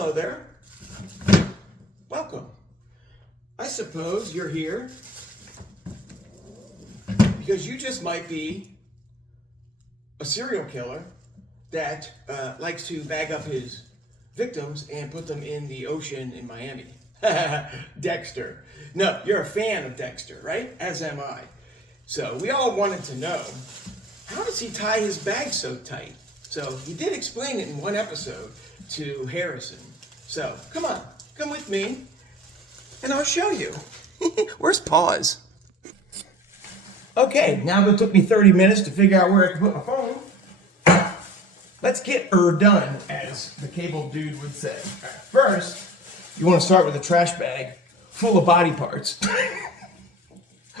hello there. Welcome. I suppose you're here because you just might be a serial killer that likes to bag up his victims and put them in the ocean in Miami. Dexter. No, you're a fan of Dexter, right? As am I. So we all wanted to know, how does he tie his bag so tight? So he did explain it in one episode to Harrison. So come on, come with me and I'll show you. Where's pause? Okay, now that it took me 30 minutes to figure out where I can put my phone, let's get her done, as the cable dude would say. All right, first, you want to start with a trash bag full of body parts.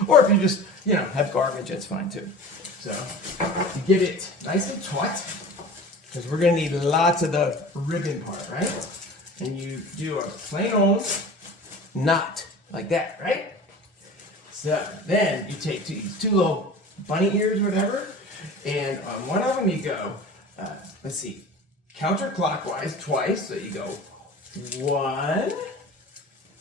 Or if you just, have garbage, that's fine too. So, you get it nice and taut, because we're going to need lots of the ribbon part, right? And you do a plain old knot, like that, right? So, then you take two little bunny ears, whatever, and on one of them you go, counterclockwise twice. So you go 1,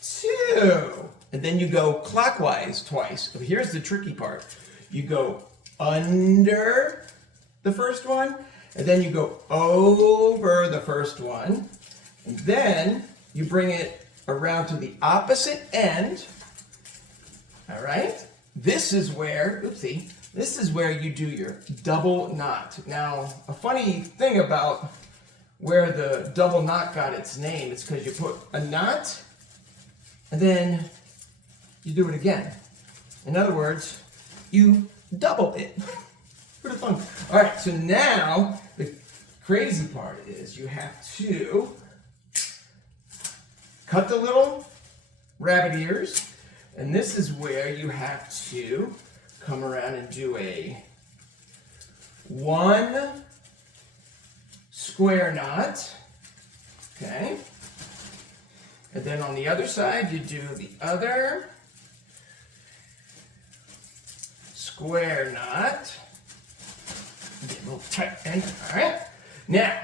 2, and then you go clockwise twice. So here's the tricky part. You go under the first one, and then you go over the first one, and then you bring it around to the opposite end. All right? This is where you do your double knot. Now, a funny thing about where the double knot got its name is because you put a knot and then you do it again. In other words, you double it. Pretty fun. All right, so now the crazy part is you have to cut the little rabbit ears, and this is where you have to come around and do a 1 square knot, okay? And then on the other side, you do the other square knot. Get a little tight end, all right? Now,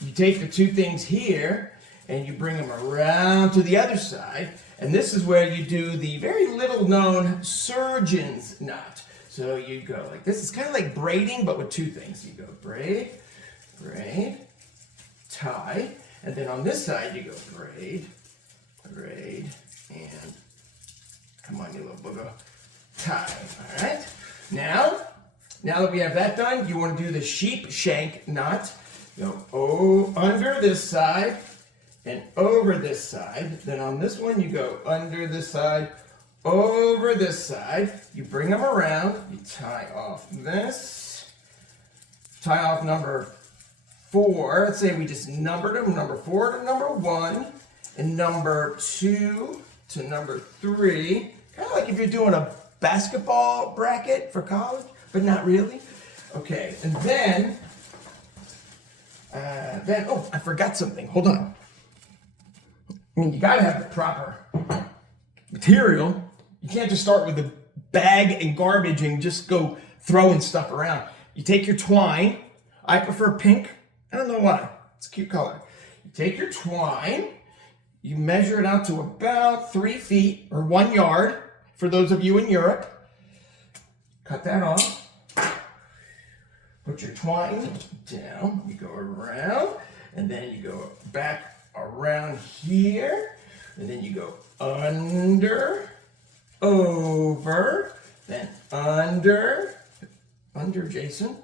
you take the two things here and you bring them around to the other side, and this is where you do the very little known surgeon's knot. So you go like this. It's kind of like braiding, but with two things. You go braid, braid, tie, and then on this side you go braid, braid, and come on, you little booger, tie. All right. Now that we have that done, you want to do the sheep shank knot. Go under this side and over this side. Then on this one, you go under this side, over this side. You bring them around. You tie off this. Tie off number 4. Let's say we just numbered them. Number 4 to number 1, and number 2 to number 3. Kind of like if you're doing a basketball bracket for college, but not really. Okay, and then I forgot something. Hold on. You gotta have the proper material. You can't just start with the bag and garbage and just go throwing stuff around. You take your twine. I prefer pink. I don't know why. It's a cute color. You take your twine. You measure it out to about 3 feet or 1 yard for those of you in Europe. Cut that off. Put your twine down. You go around, and then you go back around here, and then you go under, over, then under Jason,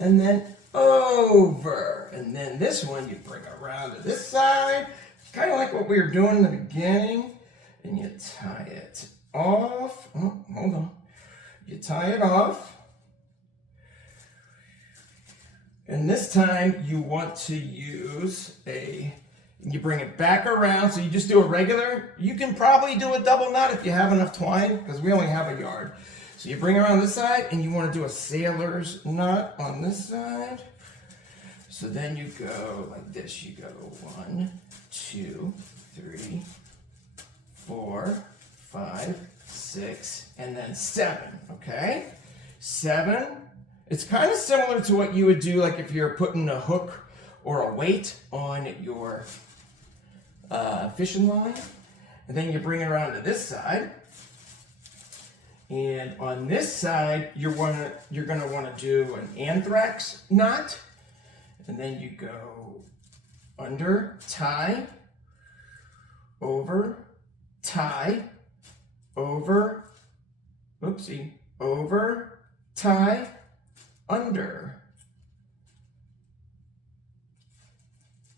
and then over, and then this one you bring around to this side, kind of like what we were doing in the beginning, and you tie it off. Oh, hold on. You tie it off. And this time you want to use you bring it back around, so you just do a regular. You can probably do a double knot if you have enough twine, because we only have a yard. So you bring around this side, and you want to do a sailor's knot on this side. So then you go like this. You go 1, 2, 3, 4, 5, 6, and then 7, okay? 7. It's kind of similar to what you would do like if you're putting a hook or a weight on your fishing line. And then you bring it around to this side. And on this side, you're gonna want to do an anthrax knot. And then you go under, tie, over, tie, over, oopsie, over, tie, under,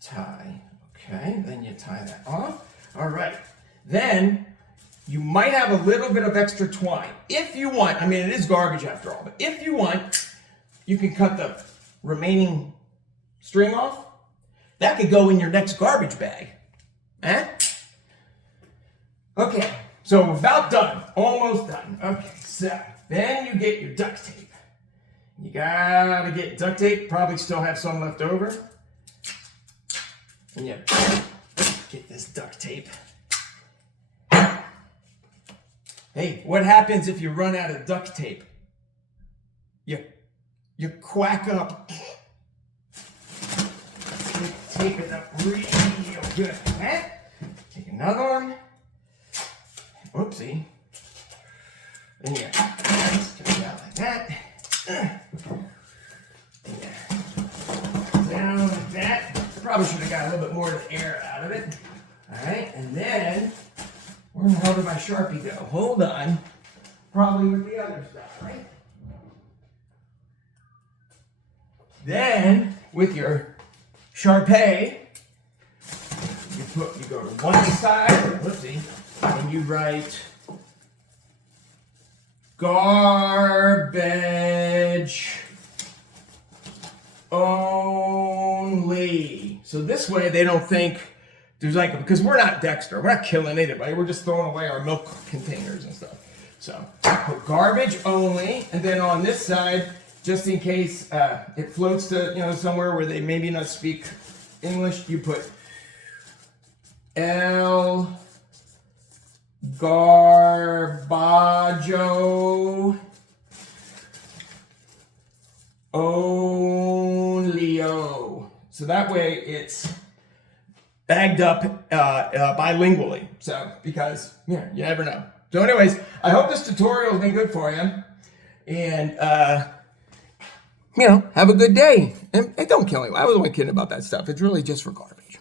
tie. Okay, then you tie that off. All right, then you might have a little bit of extra twine. If you want, I mean, it is garbage after all, but if you want, you can cut the remaining string off. That could go in your next garbage bag. Eh? Okay, so we're about done, almost done. Okay, so then you get your duct tape. You gotta get duct tape, probably still have some left over. And you get this duct tape. Hey, what happens if you run out of duct tape? You quack up. Tape it up real good. Huh? Take another one. Whoopsie. Then you take it out like that. Down like that. Probably should have got a little bit more of the air out of it. Alright, and then where the hell did my Sharpie go? Hold on. Probably with the other stuff, right? Then, with your Sharpie, you go to one side, whoopsie, and you write garbage only. So this way they don't think there's like, because we're not Dexter, we're not killing anybody, we're just throwing away our milk containers and stuff. So put garbage only, and then on this side, just in case it floats to somewhere where they maybe not speak English, you put El Garbaggio Onlyo. So that way it's bagged up bilingually. So because you never know. So anyways, I hope this tutorial has been good for you. And have a good day. And don't kill me. I was only kidding about that stuff. It's really just for garbage.